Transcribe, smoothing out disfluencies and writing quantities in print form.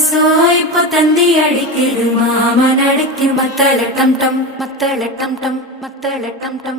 கொலுசோ இப்போ தந்தி அடிக்குது மாமன் அடிக்கு மத்தள டம் டம் மத்தள டம் டம் மத்தள டம் டம்.